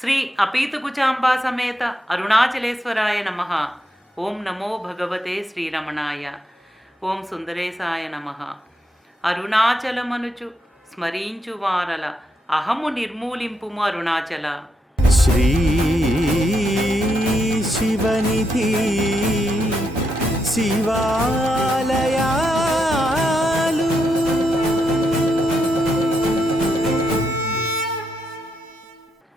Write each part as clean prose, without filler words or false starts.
శ్రీ అపీతకుచాంబా సమేత అరుణాచలేశ్వరాయ నమః. ఓం నమో భగవతే శ్రీరమణాయ. ఓం సుందరేశాయ నమః. అరుణాచలమనుచు స్మరించు వారల అహము నిర్మూలింపుము అరుణాచల. శ్రీ శివనిధి శివాలయాలు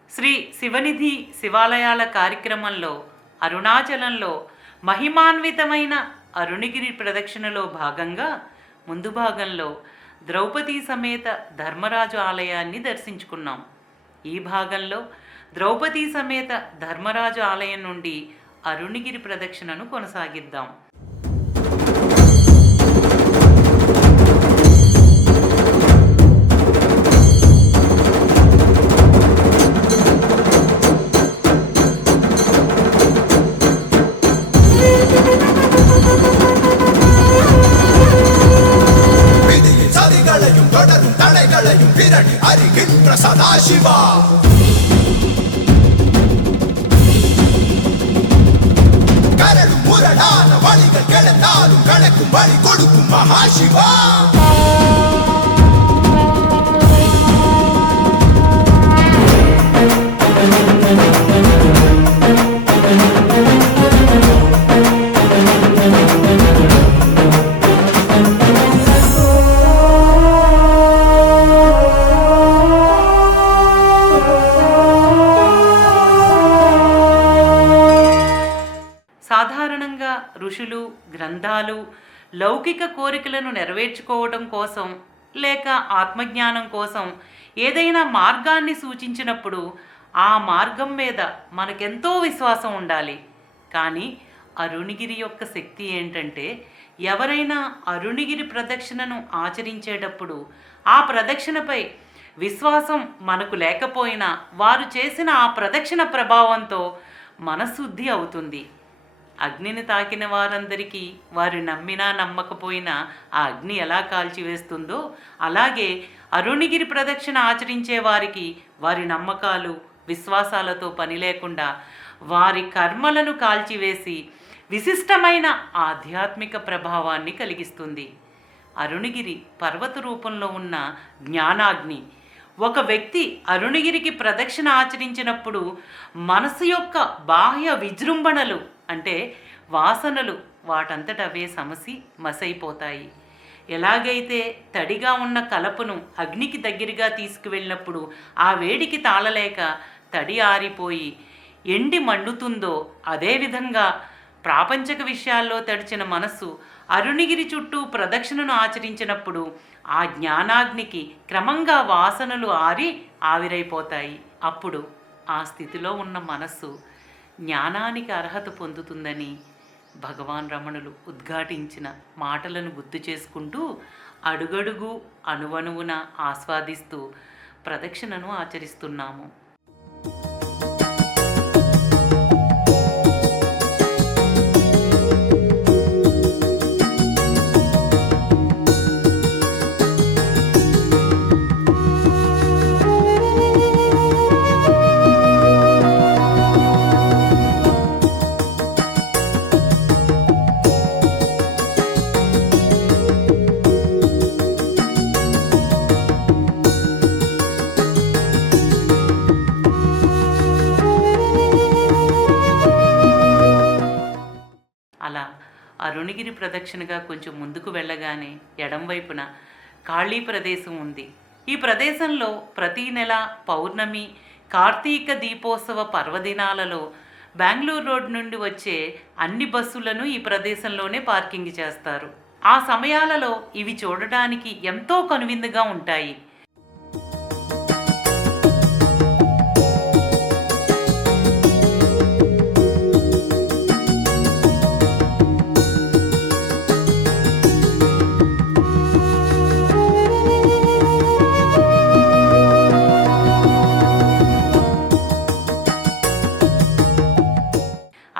శ్రీ శివనిధి శివాలయాల కార్యక్రమంలో అరుణాచలంలో మహిమాన్వితమైన అరుణగిరి ప్రదక్షిణలో భాగంగా ముందు భాగంలో ద్రౌపది సమేత ధర్మరాజు ఆలయాన్ని దర్శించుకున్నాం. ఈ భాగంలో ద్రౌపది సమేత ధర్మరాజు ఆలయం నుండి అరుణగిరి ప్రదక్షిణను కొనసాగిద్దాం. సదాశివా கரடு முரடான வழிகள் கிடந்தாலும் கணக்கும் வழி கொடுக்கும் மகாசிவா. సాధారణంగా ఋషులు గ్రంథాలు లౌకిక కోరికలను నెరవేర్చుకోవడం కోసం లేక ఆత్మజ్ఞానం కోసం ఏదైనా మార్గాన్ని సూచించినప్పుడు ఆ మార్గం మీద మనకెంతో విశ్వాసం ఉండాలి. కానీ అరుణగిరి యొక్క శక్తి ఏంటంటే ఎవరైనా అరుణగిరి ప్రదక్షిణను ఆచరించేటప్పుడు ఆ ప్రదక్షిణపై విశ్వాసం మనకు లేకపోయినా వారు చేసిన ఆ ప్రదక్షిణ ప్రభావంతో మనశుద్ధి అవుతుంది. అగ్నిని తాకిన వారందరికీ వారు నమ్మినా నమ్మకపోయినా ఆ అగ్ని ఎలా కాల్చివేస్తుందో అలాగే అరుణగిరి ప్రదక్షిణ ఆచరించే వారికి వారి నమ్మకాలు విశ్వాసాలతో పని లేకుండా వారి కర్మలను కాల్చివేసి విశిష్టమైన ఆధ్యాత్మిక ప్రభావాన్ని కలిగిస్తుంది. అరుణగిరి పర్వత రూపంలో ఉన్న జ్ఞానాగ్ని. ఒక వ్యక్తి అరుణగిరికి ప్రదక్షిణ ఆచరించినప్పుడు మనసు యొక్క బాహ్య విజృంభణలు అంటే వాసనలు వాటంతట అవే సమసి మసైపోతాయి. ఎలాగైతే తడిగా ఉన్న కలపను అగ్నికి దగ్గరగా తీసుకువెళ్ళినప్పుడు ఆ వేడికి తాళలేక తడి ఆరిపోయి ఎండి మండుతుందో అదేవిధంగా ప్రాపంచక విషయాల్లో తడిచిన మనస్సు అరుణగిరి చుట్టూ ప్రదక్షిణను ఆచరించినప్పుడు ఆ జ్ఞానాగ్నికి క్రమంగా వాసనలు ఆవిరైపోతాయి. అప్పుడు ఆ స్థితిలో ఉన్న మనస్సు జ్ఞానానికి అర్హత పొందుతుందని భగవాన్ రమణులు ఉద్ఘాటించిన మాటలను గుర్తు చేసుకుంటూ అడుగడుగు అణువణువున ఆస్వాదిస్తూ ప్రదక్షిణను ఆచరిస్తున్నాము. అలా అరుణగిరి ప్రదక్షిణగా కొంచెం ముందుకు వెళ్ళగానే ఎడంవైపున ఖాళీ ప్రదేశం ఉంది. ఈ ప్రదేశంలో ప్రతీ నెల పౌర్ణమి కార్తీక దీపోత్సవ పర్వదినాలలో బెంగళూరు రోడ్ నుండి వచ్చే అన్ని బస్సులను ఈ ప్రదేశంలోనే పార్కింగ్ చేస్తారు. ఆ సమయాలలో ఇవి చూడడానికి ఎంతో కనువిందుగా ఉంటాయి.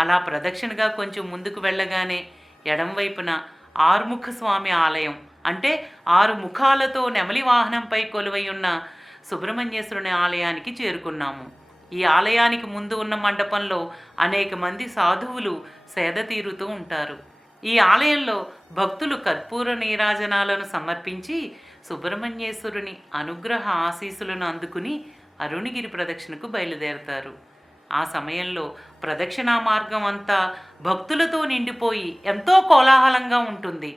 అలా ప్రదక్షిణగా కొంచెం ముందుకు వెళ్ళగానే ఎడంవైపున ఆరుముఖ స్వామి ఆలయం అంటే 6 ముఖాలతో నెమలి వాహనంపై కొలువై ఉన్న సుబ్రహ్మణ్యేశ్వరుని ఆలయానికి చేరుకున్నాము. ఈ ఆలయానికి ముందు ఉన్న మండపంలో అనేక మంది సాధువులు సేద తీరుతూ ఉంటారు. ఈ ఆలయంలో భక్తులు కర్పూర నీరాజనాలను సమర్పించి సుబ్రహ్మణ్యేశ్వరుని అనుగ్రహ ఆశీస్సులను అందుకుని అరుణగిరి ప్రదక్షిణకు బయలుదేరతారు. ఆ సమయంలో ప్రదక్షిణా మార్గం అంతా భక్తులతో నిండిపోయి ఎంతో కోలాహలంగా ఉంటుంది.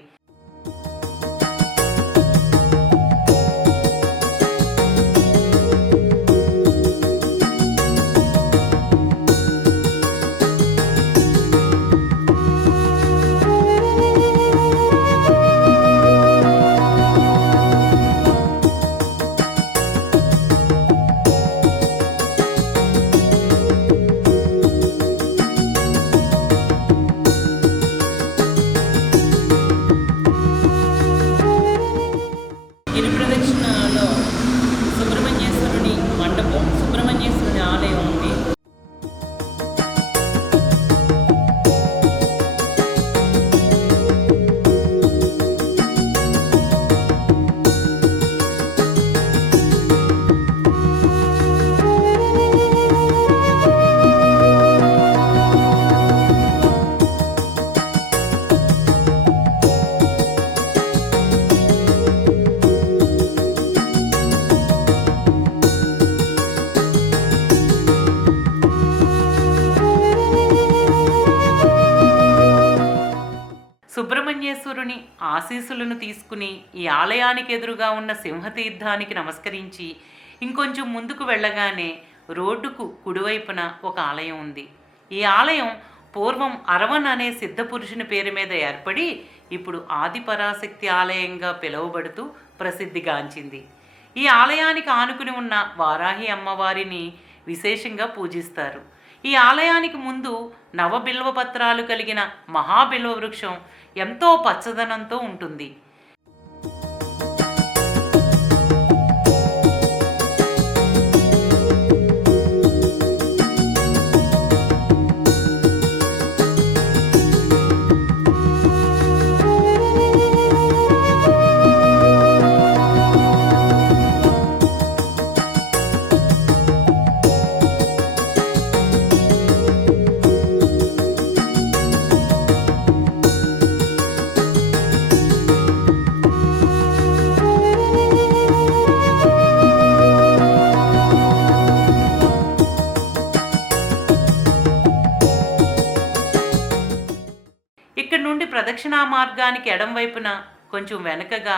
గిరి ప్రదక్షిణలో సుబ్రహ్మణ్యేశ్వరుని మండపం, సుబ్రహ్మణ్యేశ్వరుని ఆలయం ఉంది. సుబ్రహ్మణ్యేశ్వరుని ఆశీస్సులను తీసుకుని ఈ ఆలయానికి ఎదురుగా ఉన్న సింహతీర్థానికి నమస్కరించి ఇంకొంచెం ముందుకు వెళ్ళగానే రోడ్డుకు కుడివైపున ఒక ఆలయం ఉంది. ఈ ఆలయం పూర్వం అరవన్ అనే సిద్ధపురుషుని పేరు మీద ఏర్పడి ఇప్పుడు ఆదిపరాశక్తి ఆలయంగా పిలువబడుతూ ప్రసిద్ధిగాంచింది. ఈ ఆలయానికి ఆనుకుని ఉన్న వారాహి అమ్మవారిని విశేషంగా పూజిస్తారు. ఈ ఆలయానికి ముందు నవబిల్వ పత్రాలు కలిగిన మహాబిల్వ వృక్షం ఎంతో పచ్చదనంతో ఉంటుంది. ఇక్కడి నుండి ప్రదక్షిణా మార్గానికి ఎడంవైపున కొంచెం వెనుకగా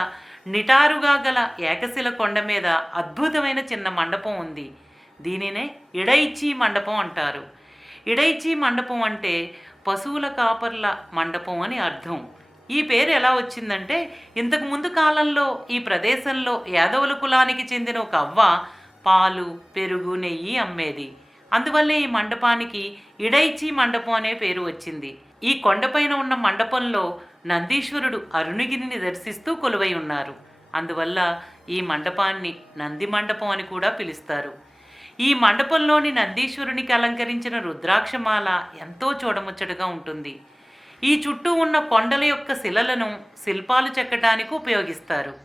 నిటారుగా గల ఏకశిల కొండ మీద అద్భుతమైన చిన్న మండపం ఉంది. దీనినే ఇడైచి మండపం అంటారు. ఇడైచి మండపం అంటే పశువుల కాపర్ల మండపం అని అర్థం. ఈ పేరు ఎలా వచ్చిందంటే, ఇంతకు ముందు కాలంలో ఈ ప్రదేశంలో యాదవుల కులానికి చెందిన ఒక అవ్వ పాలు, పెరుగు, నెయ్యి అమ్మేది. అందువల్లే ఈ మండపానికి ఇడైచి మండపం అనే పేరు వచ్చింది. ఈ కొండపైన ఉన్న మండపంలో నందీశ్వరుడు అరుణగిరిని దర్శిస్తూ కొలువై ఉన్నారు. అందువల్ల ఈ మండపాన్ని నంది మండపం అని కూడా పిలుస్తారు. ఈ మండపంలోని నందీశ్వరునికి అలంకరించిన రుద్రాక్షమాల ఎంతో చూడముచ్చటగా ఉంటుంది. ఈ చుట్టూ ఉన్న కొండల యొక్క శిలలను శిల్పాలు చెక్కడానికి ఉపయోగిస్తారు.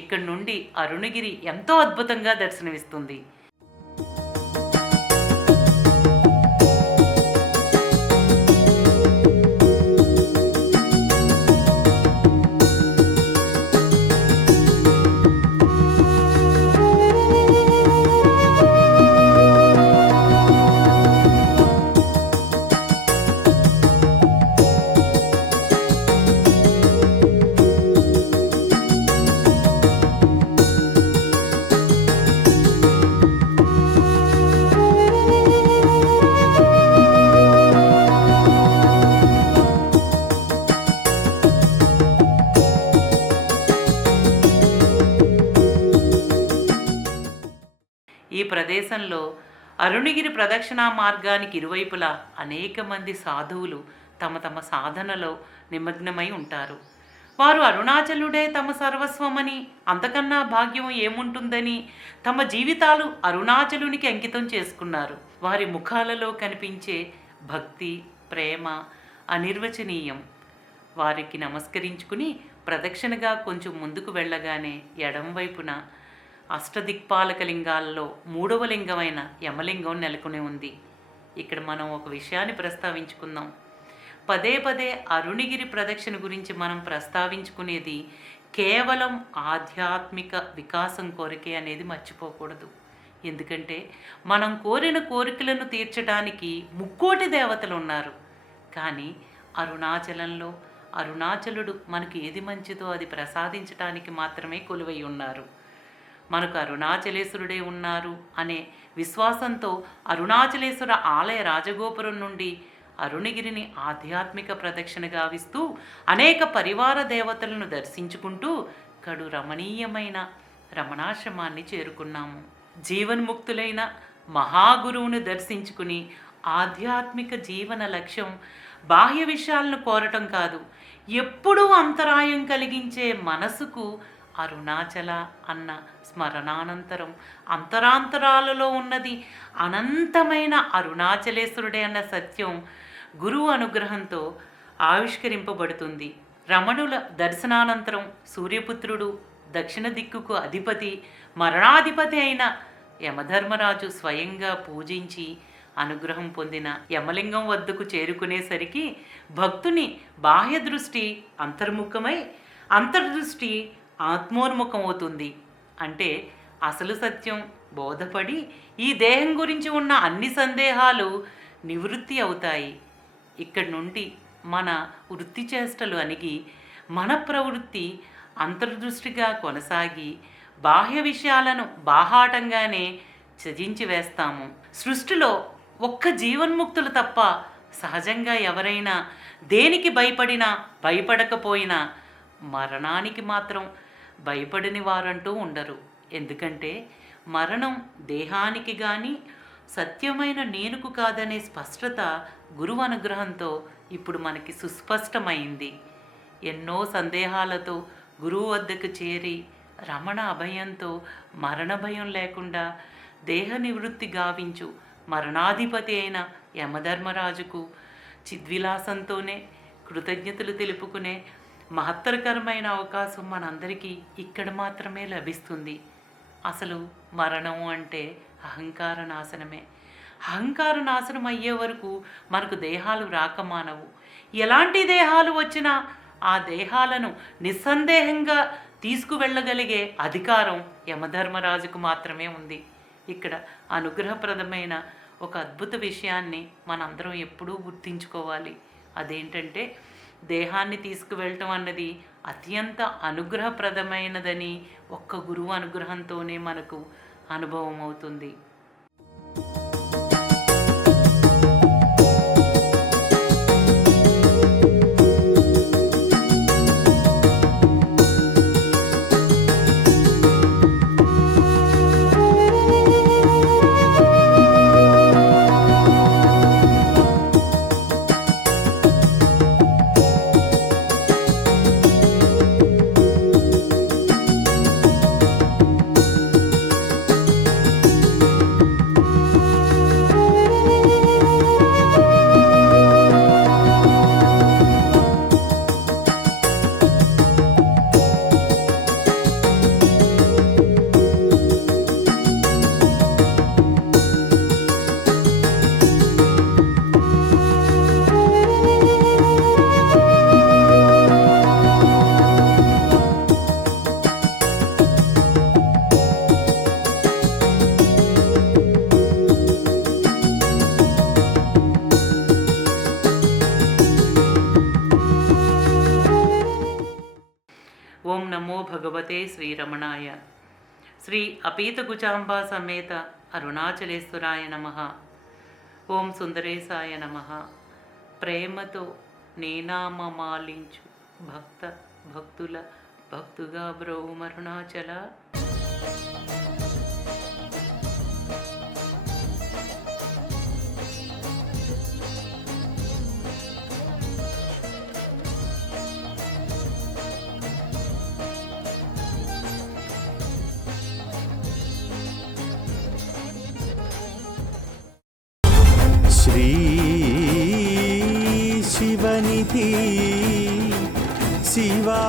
ఇక్కడి నుండి అరుణగిరి ఎంతో అద్భుతంగా దర్శనమిస్తుంది. ఈ ప్రదేశంలో అరుణగిరి ప్రదక్షిణా మార్గానికి ఇరువైపులా అనేక మంది సాధువులు తమ తమ సాధనలో నిమగ్నమై ఉంటారు. వారు అరుణాచలుడే తమ సర్వస్వమని, అంతకన్నా భాగ్యం ఏముంటుందని తమ జీవితాలు అరుణాచలునికి అంకితం చేసుకున్నారు. వారి ముఖాలలో కనిపించే భక్తి, ప్రేమ అనిర్వచనీయం. వారికి నమస్కరించుకుని ప్రదక్షిణగా కొంచెం ముందుకు వెళ్ళగానే ఎడం వైపున అష్టదిక్పాలక లింగాల్లో 3వ లింగమైన యమలింగం నెలకొని ఉంది. ఇక్కడ మనం ఒక విషయాన్ని ప్రస్తావించుకుందాం. పదే పదే అరుణగిరి ప్రదక్షిణ గురించి మనం ప్రస్తావించుకునేది కేవలం ఆధ్యాత్మిక వికాసం కొరకే అనేది మర్చిపోకూడదు. ఎందుకంటే మనం కోరిన కోరికలను తీర్చడానికి ముక్కోటి దేవతలు ఉన్నారు. కానీ అరుణాచలంలో అరుణాచలుడు మనకు ఏది మంచిదో అది ప్రసాదించడానికి మాత్రమే కొలువై ఉన్నారు. మనకు అరుణాచలేశ్వరుడే ఉన్నారు అనే విశ్వాసంతో అరుణాచలేశ్వర ఆలయ రాజగోపురం నుండి అరుణగిరిని ఆధ్యాత్మిక ప్రదక్షిణ గావిస్తూ అనేక పరివార దేవతలను దర్శించుకుంటూ కడు రమణీయమైన రమణాశ్రమాన్ని చేరుకున్నాము. జీవన్ముక్తులైన మహాగురువును దర్శించుకుని ఆధ్యాత్మిక జీవన లక్ష్యం బాహ్య విషయాలను కోరటం కాదు, ఎప్పుడూ అంతరాయం కలిగించే మనసుకు అరుణాచల అన్న స్మరణానంతరం అంతరాంతరాలలో ఉన్నది అనంతమైన అరుణాచలేశ్వరుడే అన్న సత్యం గురువు అనుగ్రహంతో ఆవిష్కరింపబడుతుంది. రమణుల దర్శనానంతరం సూర్యపుత్రుడు, దక్షిణ దిక్కుకు అధిపతి, మరణాధిపతి అయిన యమధర్మరాజు స్వయంగా పూజించి అనుగ్రహం పొందిన యమలింగం వద్దకు చేరుకునేసరికి భక్తుని బాహ్య దృష్టి అంతర్ముఖమై అంతర్దృష్టి ఆత్మోన్ముఖం అవుతుంది. అంటే అసలు సత్యం బోధపడి ఈ దేహం గురించి ఉన్న అన్ని సందేహాలు నివృత్తి అవుతాయి. ఇక్కడి నుండి మన వృత్తి చేష్టలు అణిగి మన ప్రవృత్తి అంతర్దృష్టిగా కొనసాగి బాహ్య విషయాలను బాహాటంగానే త్యజించి వేస్తాము. సృష్టిలో ఒక్క జీవన్ముక్తులు తప్ప సహజంగా ఎవరైనా దేనికి భయపడినా భయపడకపోయినా మరణానికి మాత్రం భయపడని వారంటూ ఉండరు. ఎందుకంటే మరణం దేహానికి కానీ సత్యమైన నేనుకు కాదనే స్పష్టత గురువు అనుగ్రహంతో ఇప్పుడు మనకి సుస్పష్టమైంది. ఎన్నో సందేహాలతో గురువు వద్దకు చేరి రమణ అభయంతో మరణ భయం లేకుండా దేహ నివృత్తి గావించు మరణాధిపతి అయిన యమధర్మరాజుకు చిద్విలాసంతోనే కృతజ్ఞతలు తెలుపుకునే మహత్తరకరమైన అవకాశం మనందరికీ ఇక్కడ మాత్రమే లభిస్తుంది. అసలు మరణం అంటే అహంకార నాశనమే. అహంకార నాశనం అయ్యే వరకు మనకు దేహాలు రాకమానవు. ఎలాంటి దేహాలు వచ్చినా ఆ దేహాలను నిస్సందేహంగా తీసుకువెళ్ళగలిగే అధికారం యమధర్మరాజుకు మాత్రమే ఉంది. ఇక్కడ అనుగ్రహప్రదమైన ఒక అద్భుత విషయాన్ని మనందరం ఎప్పుడూ గుర్తించుకోవాలి. అదేంటంటే దేహాన్ని తీసుకువెళ్ళటం అన్నది అత్యంత అనుగ్రహప్రదమైనదని ఒక్క గురువు అనుగ్రహంతోనే మనకు అనుభవం అవుతుంది. ఓం నమో భగవతే శ్రీరమణాయ. శ్రీ అపీతకుచాంబా సమేత అరుణాచలేశ్వరాయ నమః. ఓం సుందరేశాయ నమః. ప్రేమతో నేనామమాలించు భక్తుల భక్తుగా బ్రోమరుణాచల. శ్రీ శివనిధి శివా